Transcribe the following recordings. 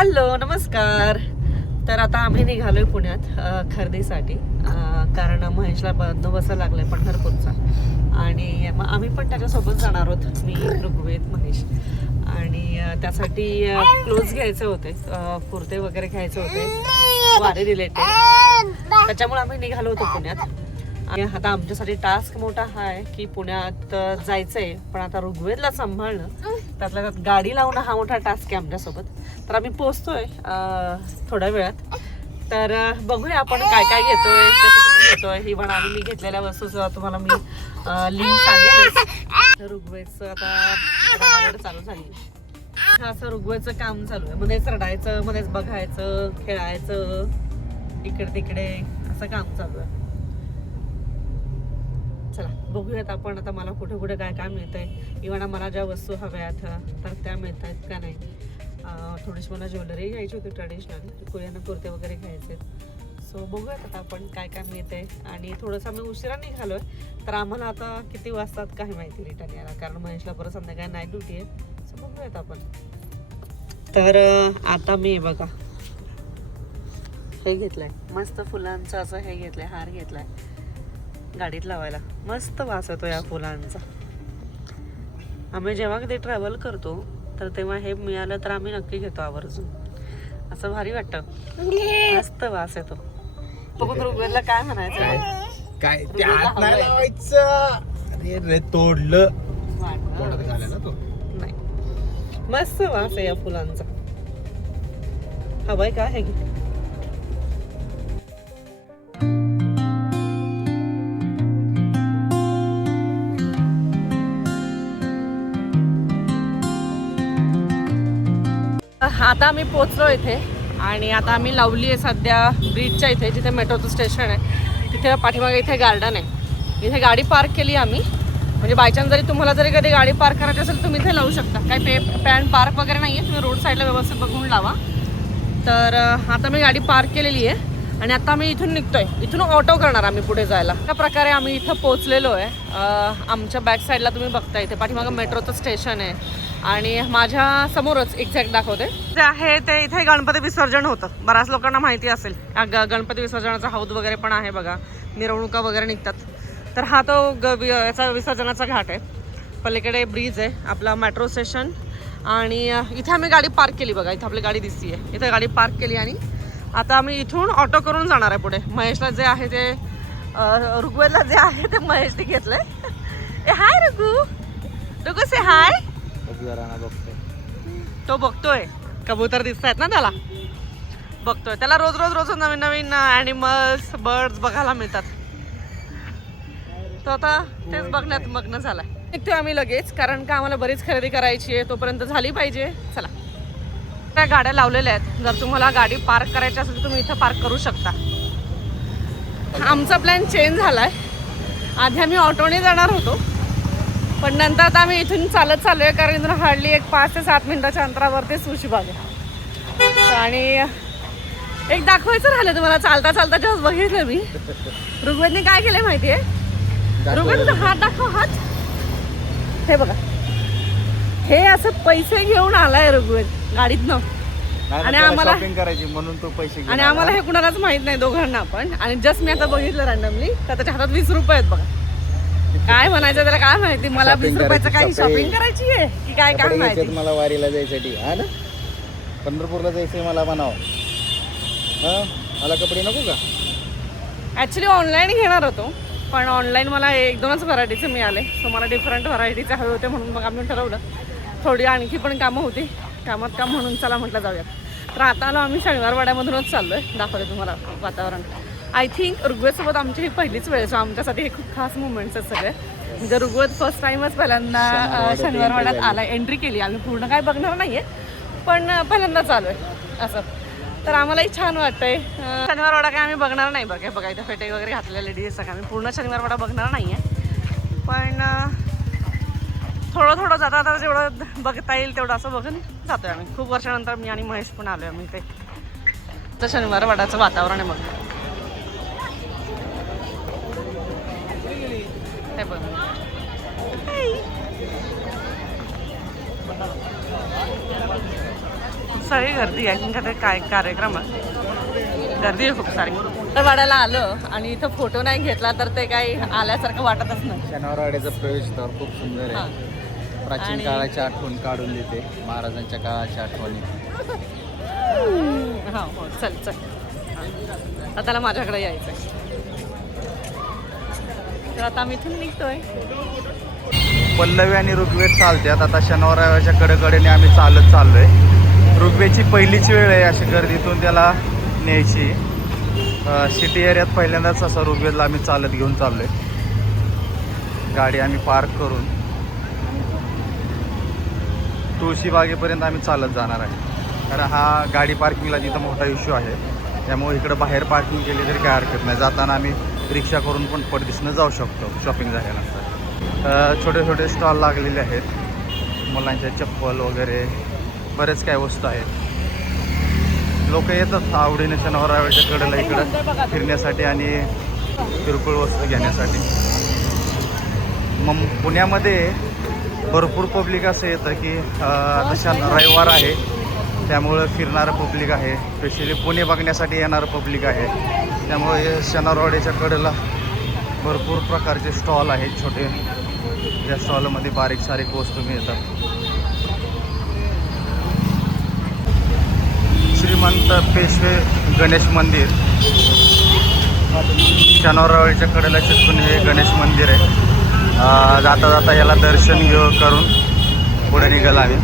Hello नमस्कार. तर आता आम्ही निघालोय पुण्यात खरेदीसाठी, कारण महेशला बंदोबस्त लागलाय पंढरपूरचा आणि आम्ही पण त्याच्यासोबत जाणार आहोत. मी, ऋग्वेद, महेश. आणि त्यासाठी क्लोथ्स घ्यायचे होते, कुर्ते वगैरे घ्यायचे होते वारी रिलेटेड. त्याच्यामुळे आम्ही निघालो होतो पुण्यात. आणि आता आमच्यासाठी टास्क मोठा हा आहे की पुण्यात जायचंय, पण आता ऋग्वेदला सांभाळणं, त्यातल्या त्यात गाडी लावणं हा मोठा टास्क आहे आमच्यासोबत. तर आम्ही पोहोचतोय थोड्या वेळात. तर बघूया आपण काय काय घेतोय, कसं घेतोय. इव्हन आणि मी घेतलेल्या वस्तूचं तुम्हाला मी लिंक सांगेल. ऋग्वेदचं आता चालू झाली. असं ऋग्वेदचं काम चालू आहे. मध्येच रडायचं, मध्येच बघायचं, खेळायचं, इकडे तिकडे असं काम चालू आहे. चला बघूयात आपण आता मला कुठे कुठे काय काय मिळतंय. इव्हन मला ज्या वस्तू हव्यात तर त्या मिळत आहेत का नाही. थोडीशी मला ज्वेलरी घ्यायची होती ट्रेडिशनल, कोरियन कुर्ते वगैरे घ्यायचे. सो बघूयात आता आपण काय काय मिळतंय. आणि थोडंसं आम्ही उशिरा निघालोय, तर आम्हाला आता किती वाजतात काय माहिती रिटर्न यायला, कारण महेशला परत संध्याकाळी नाईट ड्युटी आहे. सो बघूयात आपण. तर आता मी बघा हे घेतलंय, मस्त फुलांचं असं हे घेतलंय, हार घेतलाय गाडीत लावायला. मस्त वास येतो या फुलांचा. आम्ही जेव्हा कधी ट्रॅव्हल करतो तर तेव्हा हे मिळालं तर आम्ही नक्की घेतो आवर्जून. असं भारी वाटतं, मस्त वास येतो. बघून ऋग्वेदला काय म्हणायचं, काय त्यात नाही लावायचं. अरे रे तोडलं झालं ना तो. नाही, मस्त वास आहे या फुलांचा. हवाय का हे घे. आता आम्ही पोचलो इथे आणि आता आम्ही लावली आहे सध्या ब्रिजच्या इथे, जिथे मेट्रोचं स्टेशन आहे तिथे. पाठीमागे इथे गार्डन आहे, इथे गाडी पार्क केली आम्ही. म्हणजे बायचान्स जरी तुम्हाला जरी कधी गाडी पार्क करायची असेल तुम्ही इथे लावू शकता. काही पॅन पार्क वगैरे नाही आहे, तुम्ही रोड साईडला व्यवस्थित बघून लावा. तर आता मी गाडी पार्क केलेली आहे आणि आता आम्ही इथून निघतोय. इथून ऑटो करणार आम्ही पुढे जायला. त्या प्रकारे आम्ही इथं पोचलेलो आहे. आमच्या बॅक साईडला तुम्ही बघता इथे पाठीमागं मेट्रोचं स्टेशन आहे आणि माझ्या समोरच एक्झॅक्ट दाखवते जे आहे ते इथे गणपती विसर्जन होतं. बऱ्याच लोकांना माहिती असेल गणपती विसर्जनाचा हौद वगैरे पण आहे बघा, मिरवणुका वगैरे निघतात. तर हा तो याचा विसर्जनाचा घाट आहे. पलीकडे ब्रिज आहे, आपला मेट्रो स्टेशन. आणि इथे आम्ही गाडी पार्क केली बघा, इथे आपली गाडी दिसतीये. इथे गाडी पार्क केली आणि आता आम्ही इथून ऑटो करून जाणार आहे पुढे. महेशला जे आहे ते ऋग्वेदला जे आहे ते महेशने घेतलंय. ए हाय ऋगू से हाय. तो बघतोय, कबूतर दिसत आहेत ना त्याला, बघतोय त्याला. रोज नवीन नवीन ॲनिमल्स, बर्ड्स बघायला मिळतात. तो आता तेच बघण्यात मग्न झालाय. निघतोय आम्ही लगेच, कारण का आम्हाला बरीच खरेदी करायची आहे, तोपर्यंत झाली पाहिजे. चला, त्या गाड्या लावलेल्या आहेत. जर तुम्हाला गाडी पार्क करायची असेल तर तुम्ही इथं पार्क करू शकता. आमचा प्लॅन चेंज झालाय. आधी आम्ही ऑटोने जाणार होतो, पण नंतर आता आम्ही इथून चालत चाललोय, कारण इथून हार्डली एक 5 ते 7 मिनिटाच्या अंतरावरती सुशीबाग आहे. आणि एक दाखवायचं राहिलं तुम्हाला, चालता चालता जेव्हा बघितलं मी, ऋग्वेदने काय केलंय माहितीये. ऋग्वेद हात दाखव, हात. हे बघा, हे असं पैसे घेऊन आलाय ऋग्वेद गाडीतनं. आणि आम्हाला शॉपिंग करायची म्हणून तो पैसे घेऊन आणि आम्हाला हे कुणालाच माहित नाही दोघांना पण. आणि जस्ट मी आता बघितलं रँडमली तर त्याच्या हातात 20 रुपये आहेत बघा. काय म्हणायचं त्याला काय माहिती. मला 20 रुपयाचं काही शॉपिंग करायची आहे की काय काय माहिती. मला वारीला जायसाठी हा ना, पंढरपूरला जायचंय मला म्हणावं. मला कपडे नको का. ॲक्च्युली ऑनलाईन घेणार होतो, पण ऑनलाईन मला 1-2च व्हरायटीचे मिळाले. सो मला डिफरंट व्हरायटीचे हवे होते, म्हणून मग आम्ही ठरवलं. थोडी आणखी पण कामं होती, कामात काम म्हणून चला म्हटलं जाऊयात. तर आता आलो आम्ही शनिवारवाड्यामधूनच चाललोय. दाखवते तुम्हाला वातावरण. आय थिंक ऋग्वेदसोबत आमची ही पहिलीच वेळ, सो आमच्यासाठी हे खूप खास मुवमेंट्स आहेत सगळे. म्हणजे ऋग्वेद फर्स्ट टाइमच पहिल्यांदा शनिवारवाड्यात आला, एंट्री केली. आम्ही पूर्ण काय बघणार नाहीये, पण पहिल्यांदा चालू आहे असं. तर आम्हालाही छान वाटतंय. शनिवारवाडा काय आम्ही बघणार नाही बघा इथं फेटे वगैरे घातलेले लेडीज सगळं. आम्ही पूर्ण शनिवारवाडा बघणार नाहीये, पण थोडं जाता जेवढं बघता येईल तेवढं असं बघून जातोय आम्ही. खूप वर्षानंतर मी आणि महेश पण आलोय आम्ही इथे. तर शनिवारवाड्याचं वातावरण आहे बघा. हे बघ, सगळी गर्दी आहे का ते काय कार्यक्रम आहे, गर्दी आहे खूप सारी. वाड्याला आलं आणि इथं फोटो नाही घेतला तर ते काही आल्यासारखं वाटतच नाही. शनिवारवाड्याचा प्रवेशद्वार खूप सुंदर हां. आहे. प्राचीन आणि- काळाची आठवण काढून देते, महाराजांच्या काळाच्या आठवणी. हा हो चल चल. आता त्याला माझ्याकडे यायचंय. तर आता आम्ही इथून निघतोय. पल्लवी आणि ऋग्वेद चालतात. आता शनिवारवाड्याच्या कडेकडेने आम्ही चालत चाललोय. ऋग्वेदची पहिलीच वेळ आहे अशी गर्दीतून त्याला न्यायची. सिटी एरियात पहिल्यांदाच असं ऋग्वेदला आम्ही चालत घेऊन चाललोय. गाडी आम्ही पार्क करून तुळशीबागेपर्यंत आम्ही चालत जाणार आहे. कारण हा गाडी पार्किंगला तिथं मोठा इश्यू आहे, त्यामुळे इकडं बाहेर पार्किंग केली तरी काय हरकत नाही. जाताना आम्ही रिक्षा करून पण परदेशनं जाऊ शकतो शॉपिंग झाल्यानंतर. छोटे छोटे स्टॉल लागलेले आहेत, मुलांच्या चप्पल वगैरे बरेच काय वस्तू आहेत. लोक येतात आवडीने शनिवारवाड्याच्या कडेला इकडं फिरण्यासाठी आणि किरकोळ वस्तू घेण्यासाठी. मग पुण्यामध्ये भरपूर पब्लिक असं येतं की आता रविवार आहे त्यामुळं फिरणारं पब्लिक आहे, स्पेशली पुणे बघण्यासाठी येणारं पब्लिक आहे. त्यामुळे शनिवारवाड्याच्या कडेला भरपूर प्रकारचे स्टॉल आहेत छोटे. त्या स्टॉलमध्ये बारीक सारीक वस्तू मिळतात. श्रीमंत पेशवे गणेश मंदिर शनिवारवाडीच्या कडेला चिटकून हे गणेश मंदिर आहे. जाता जाता याला दर्शन करून पुढे निघाल आम्ही.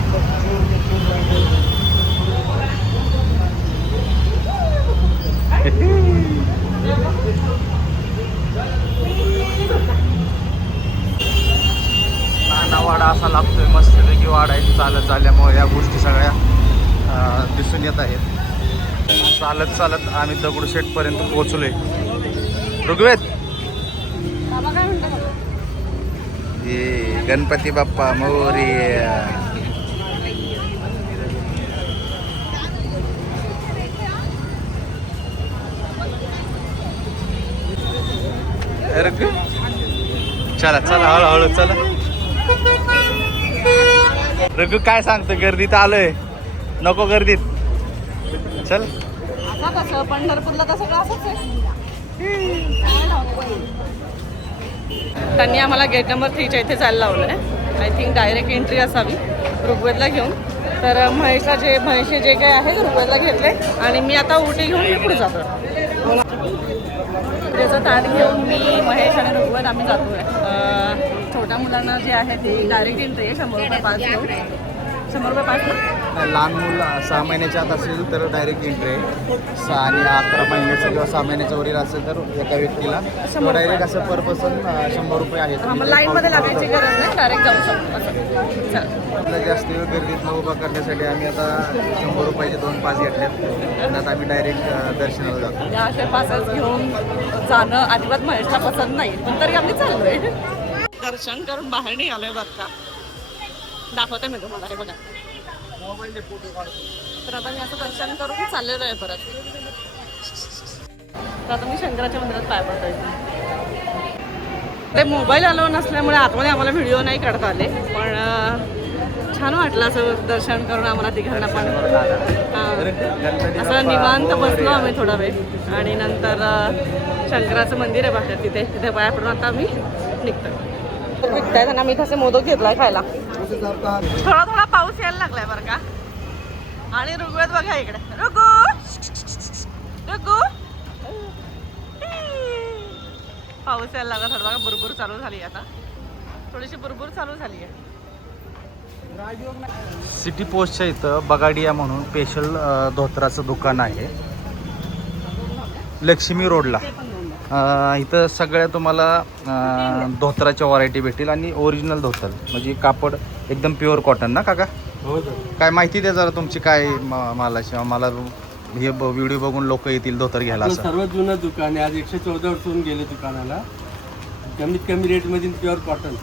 नाना वाडा असा लागतोय, मस्तपैकी वाडा आहे. चालत चालल्यामुळे या गोष्टी सगळ्या दिसून येत आहेत. चालत चालत आम्ही दगडूशेठपर्यंत पोहोचलोय. ऋग्वेद गणपती बाप्पा मोरया. चला चला हळूहळू चला. रघु काय सांगतो, गर्दीत आलोय, नको गर्दीत चल. आता कसं पंढरपूरला तर सगळं असंच आहे. त्यांनी आम्हाला गेट नंबर 3च्या इथे जायला लावलं आहे. आय थिंक डायरेक्ट एंट्री असावी ऋग्वेदला घेऊन. तर महेशचे जे काही आहे ऋग्वेदला घेतले आणि मी आता उटी घेऊन मी पुढे जातो. त्याचं ताट घेऊन मी महेश आणि ऋग्वेद आम्ही जातो आहे. छोट्या मुलांना जे आहे ते डायरेक्ट एंट्री आहे. 100 रुपये पास घेऊन. 100 रुपये पास ना. लहान मुलं 6 महिन्याच्या आत असेल तर डायरेक्ट एंट्री आहे. 6 आणि 11 महिन्याचं किंवा 6 महिन्याच्या वरील असेल तर एका व्यक्तीला डायरेक्ट असं पर पर्सन 100 रुपये आहेत. हां, मग लाईनमध्ये लागायची गरज नाही, डायरेक्ट जाऊ शकतो असं. चल. जास्त वेळ गर्दीत उभा करण्यासाठी आम्ही आता 100 रुपयाचे 2 पास घेतलेत आणि आता आम्ही डायरेक्ट दर्शनाला जातो. या असे पासेस घेऊन जाणं अजिबात महेशला पसंत नाही, पण तरी आम्ही चाललोय. दर्शन करून बाहेर निघालोय बरं का. दाखवते मी तुम्हाला, हे बघा. तर आता मी असं दर्शन करून चाललेलो आहे परत. तर आता मी शंकराच्या मंदिरात पाय पडतोय. ते मोबाईल अलाव नसल्यामुळे आतमध्ये आम्हाला व्हिडिओ नाही काढता आले, पण छान वाटलं असं दर्शन करून आम्हाला तिघांना पण. असं निवांत बसलो आम्ही थोडा वेळ आणि नंतर शंकराचं मंदिर आहे बाहेर, तिथे पाया पडून आता आम्ही निघतो. विकताय त्यांना मी तसे मोदक घेतलाय खायला. थोडा थोडा पाऊस यायला लागलाय बरं का. आणि ऋग्वेद बघा इकडे. ऋगू पाऊस यायला लागला थोडा बघा. बुरबुर चालू झाली आता, थोडीशी बुरबुर चालू झाली आहे. सिटी पोस्टच्या इथं बगाडिया म्हणून स्पेशल धोत्राचं दुकान आहे लक्ष्मी रोडला. इथं सगळ्या तुम्हाला धोत्राच्या व्हरायटी भेटतील आणि ओरिजिनल धोतर म्हणजे कापड एकदम प्युअर कॉटन ना काका. हो. काय माहिती द्या जरा तुमची काय मालाची. मला हे व्हिडिओ बघून लोक येतील धोतर घ्यायला असं. सर्वात जुनं दुकान आहे, आज 114 वर्ष होऊन गेले दुकानाला. कमीत कमी रेटमध्ये प्युअर कॉटन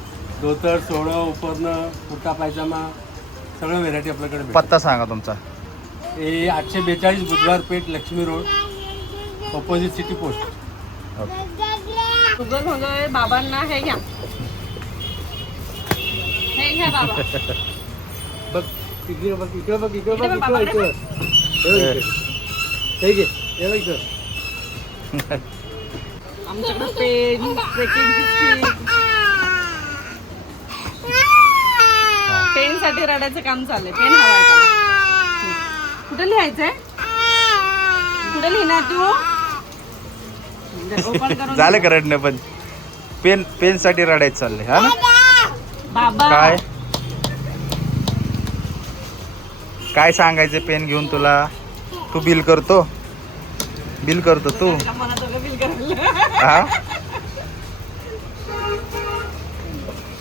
धोतर, सोळं, उपरणं, कुर्ता पायजामा सगळं व्हेरायटी आपल्याकडे भेटतं. पत्ता सांगा तुमचा. हे 842 Budhwar Peth, Laxmi road, opposite city post. Google म्हणजे बाबांना हे घ्या, हे घ्या बाबा. बघ इकडे बघ इकडे बघ इकडे बघ इकडे बघ, इकडे इकडे हे घे हे बघ इकडं. आमच्याकडे पेन पेन साठी रडायचं काम चाललंय. पेन हवाय त्याला. कुठे लिहायचंय? कुठे लिहिणार तू? ओपन करून झालं का रडणं पण? पेन साठी रडायचं चाललंय हा ना? बाबा काय काय सांगायचं पेन घेऊन तुला? तू बिल करतो तू मला दोघं बिल करायला. हा?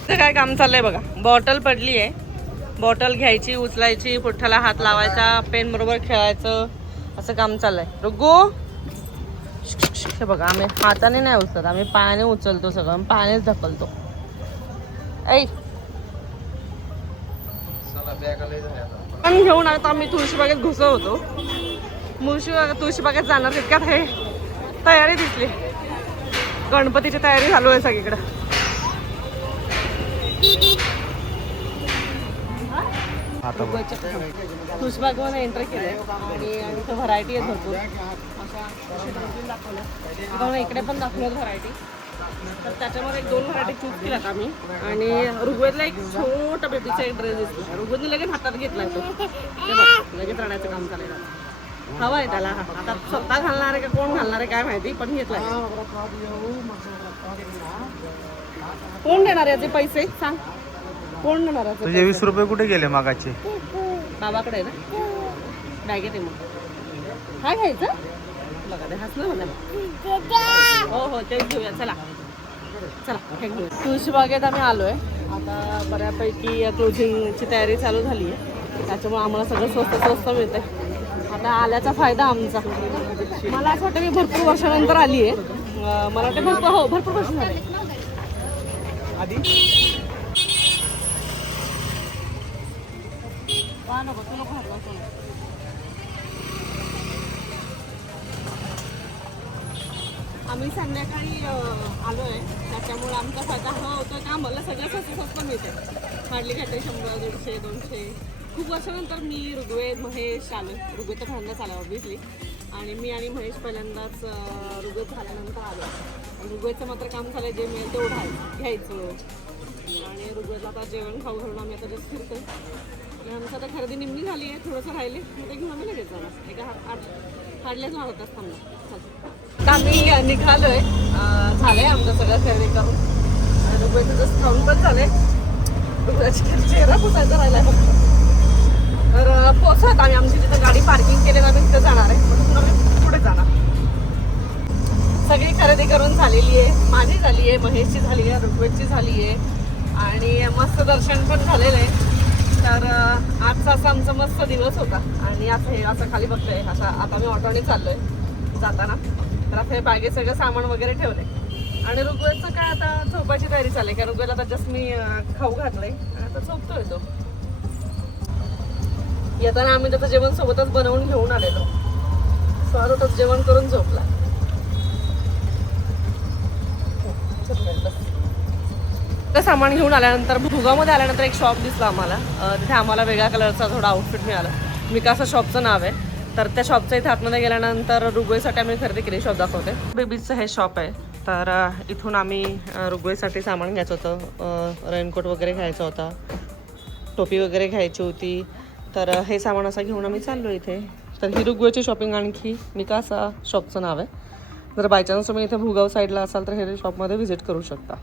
इथं काय काम चाललंय बघा. बॉटल पडली आहे. बॉटल घ्यायची, उचलायची, पुठ्ठाला हात लावायचा, पेन बरोबर खेळायचं, असं काम चाललंय. रुगू हे बघा, आम्ही हाताने नाही उचलत, आम्ही पायाने उचलतो सगळं, पायानेच ढकलतो. ऐ पण घेऊन आता आम्ही तुळशीबागेत घुसो होतो. तुळशीबागेत जाणार तितक्यात हे तयारी दिसली. गणपतीची तयारी चालू आहे सगळीकडे. तुळशीबागेमध्ये एंटर केलंय आणि इथं व्हरायटी आहे भरपूर. अशा इकडे पण दाखवत व्हरायटी. तर त्याच्यामध्ये 1-2 व्हरायटी चूज केल्यात आम्ही. आणि ऋग्वेदला एक छोटा बेबीचा एक ड्रेस दिसतो. ऋग्वेदने लगेच हातात घेतलाय तो. ते बघ, लगेच रडायचं काम चालेल. हवा आहे त्याला. आता स्वतः घालणार आहे का कोण घालणार आहे काय माहिती, पण घेतलाय. कोण देणार याचे पैसे सांग? कोण देणार याचे? तुझे 20 रुपये कुठे गेले मागाचे? बाबाकडे आहे ना. बॅगेत आहे मग. काय घ्यायचं बघा, ते हसलं मला. हो तेच घेऊया. चला हे घेऊया. तुळशीबागेत आम्ही आलोय. आता बऱ्यापैकी क्लोजिंगची तयारी चालू झाली आहे. त्याच्यामुळे आम्हाला सगळं स्वस्त मिळतंय. आता आल्याचा फायदा आमचा. मला असं वाटतं मी भरपूर वर्षानंतर आली आहे. मला वाटतं भरपूर वर्ष झाले. आम्ही संध्याकाळी आलोय, त्याच्यामुळे आमचा फायदा हा होतो का आम्हाला सगळं स्वस्त मिळते. हार्डली काहीतरी 100, 150, 200. खूप वर्षानंतर मी ऋग्वेद महेश आलो. ऋग्वेद तर पहिल्यांदाच आला ऑब्व्हियसली. आणि मी आणि महेश पहिल्यांदाच ऋग्वेद झाल्यानंतर आलो. ऋग्वेदचं मात्र काम झालं, जे मिळेल तेवढं घ्यायचं. आणि ऋग्वेदला आता जेवण खाऊ घालून आम्ही आता जस्ट फिरतोय. आणि आमचं आता खरेदी निम्मी झाली आहे. थोडंसं राहिले मग ते घेऊन आम्ही लगेच जाणार. एका हाडल्याच लागत असताना आता आम्ही निघालोय. झालंय आमचं सगळं खरेदी करून. ऋग्वेदचं जस्ट खाऊन पण झालंय. ऋग्वेदची चेहरा पुसायचा राहिलाय फक्त. तर पोचत आम्ही आमची जिथं गाडी पार्किंग केली आम्ही तिथं जाणार आहे. म्हणून आम्ही पुढे जाणार. सगळी खरेदी करून झालेली आहे. माझी झाली आहे, महेशची झाली आहे, ऋग्वेदची झाली आहे. आणि मस्त दर्शन पण झालेलं आहे. तर आजचा असा आमचा मस्त दिवस होता. आणि असं हे असं खाली बघतोय असा. आता मी ऑटोने चाललोय जाताना. तर आता हे बॅगेत सगळं सामान वगैरे ठेवलंय. आणि ऋग्वेदचं काय आता झोपायची तयारी चालली. कारण ऋग्वेदला आता जस्ट मी खाऊ घातलंय. आता झोपतोय तो. येताना आम्ही त्याचं जेवण सोबतच बनवून घेऊन आलेलो. स्वारूटच जेवण करून झोपला. सामान घेऊन आल्यानंतर भुगामध्ये आल्यानंतर एक शॉप दिसला आम्हाला. तिथे आम्हाला वेगळ्या कलरचा थोडा आउटफिट मिळाला. मिकासा शॉपचं नाव आहे. तर त्या शॉपचं इथे आतमध्ये गेल्यानंतर ऋग्वेदसाठी आम्ही खरेदी केली. शॉप दाखवते. बेबीचं हे शॉप आहे. तर इथून आम्ही ऋग्वेदसाठी सामान घ्यायचं होतं. रेनकोट वगैरे घ्यायचा होता, टोपी वगैरे घ्यायची होती. तर हे सामान असं घेऊन आम्ही चाललो इथे. तर ही ऋग्वेदची शॉपिंग आणखी मिकासा शॉपचं नाव आहे. जर बाय चान्स तुम्ही इथे भुगाव साईडला असाल तर हे शॉपमध्ये व्हिजिट करू शकता.